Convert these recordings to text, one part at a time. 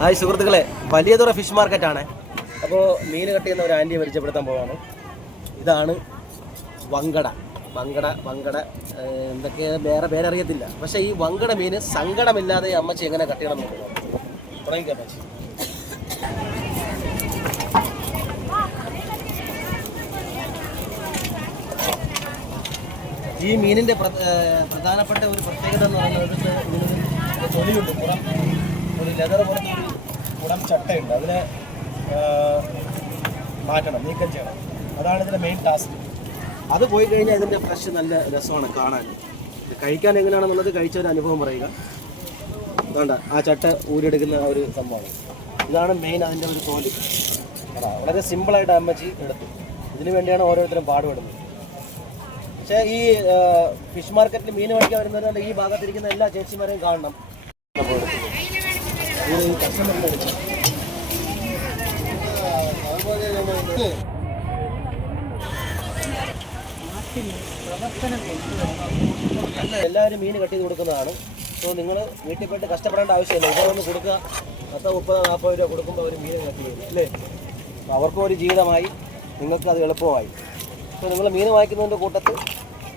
Hi സുഹൃത്തുക്കളെ Valiyathura fish മാർക്കറ്റാണ് അപ്പോൾ മീൻ കട്ട് ചെയ്യുന്ന ഒരു ആന്റിയെ പരിചയപ്പെടുത്താൻ പോവാണ്. ഇതാണ് വങ്കട. വങ്കട വങ്കട എന്തൊക്കെ വേറെ പേരറിയത്തില്ല. പക്ഷേ ഈ വങ്കട മീൻ സങ്കടമില്ലാതെ അമ്മച്ചി എങ്ങനെ കട്ട് ചെയ്യണം എന്ന്. തുടങ്ങിക്കോ അമ്മച്ചി. ഈ മീനിന്റെ പ്രധാനപ്പെട്ട ഒരു പ്രത്യേകത എന്ന് പറയുന്നത് ഇതിന് ഇതിനൊരു തൊലിയുണ്ട്. പുറം ലെതർ ഒരു പുറം ചട്ടയുണ്ട്. അതിനെ മാറ്റണം നീക്കം ചെയ്യണം. അതാണ് ഇതിന്റെ മെയിൻ ടാസ്ക് അത് പോയി കഴിഞ്ഞാൽ ഇതിന്റെ ഫ്രഷ് നല്ല രസമാണ് കാണാൻ. കഴിക്കാൻ എങ്ങനെയാണെന്നുള്ളത് കഴിച്ച ഒരു അനുഭവം പറയുക. അതുകൊണ്ട് ആ ചട്ട ഊരിയെടുക്കുന്ന ആ ഒരു സംഭവമാണ്. ഇതാണ് മെയിൻ അതിന്റെ ഒരു തോൽ. വളരെ സിമ്പിളായിട്ട് അമ്മച്ചി എടുത്തു. ഇതിനു വേണ്ടിയാണ് ഓരോരുത്തരും പാടുപെടുന്നത്. പക്ഷേ ഈ ഫിഷ് മാർക്കറ്റിൽ മീൻ മേടിക്കാൻ വരുന്നവരുടെ ഈ ഭാഗത്തിരിക്കുന്ന എല്ലാ ചേച്ചിമാരെയും കാണണം. എല്ലാവരും മീൻ കട്ടി കൊടുക്കുന്നതാണ്. സോ നിങ്ങൾ വീട്ടിൽ പോയിട്ട് കഷ്ടപ്പെടേണ്ട ആവശ്യമില്ല. ഇവിടെ ഒന്ന് കൊടുക്കുക. പത്ത് മുപ്പത് നാൽപ്പത് രൂപ കൊടുക്കുമ്പോൾ അവർ മീൻ കട്ടി ചെയ്യും അല്ലേ? അവർക്കും ഒരു ജീവിതമായി. നിങ്ങൾക്ക് അത് എളുപ്പമായി. സോ നിങ്ങൾ മീൻ വാങ്ങിക്കുന്നതിന്റെ കൂട്ടത്തിൽ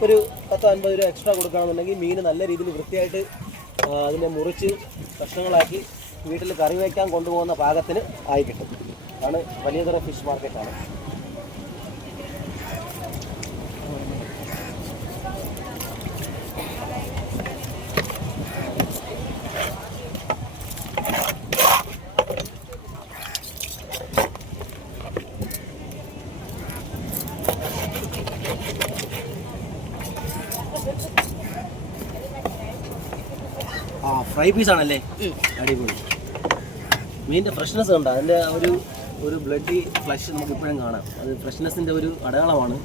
ഒരു പത്തോ അൻപത് രൂപ എക്സ്ട്രാ കൊടുക്കുകയാണെന്നുണ്ടെങ്കിൽ മീൻ നല്ല രീതിയിൽ വൃത്തിയായിട്ട് അതിനെ മുറിച്ച് കഷ്ണങ്ങളാക്കി വീട്ടിൽ കറി വയ്ക്കാൻ കൊണ്ടുപോകുന്ന പാകത്തിന് ആയി കിട്ടും. ആണ് വലിയതര ഫിഷ് മാർക്കറ്റാണ് ആ ഫ്രൈ പീസ് ആണല്ലേ അടിപൊളി. മീനിന്റെ ഫ്രഷ്നെസ് കണ്ടോ? അതിന്റെ ഒരു ഒരു ബ്ലഡി ഫ്ലഷ് നമുക്ക് ഇപ്പോഴും കാണാം. അത് ഫ്രഷ്നെസ്സിന്റെ ഒരു അടയാളമാണ്.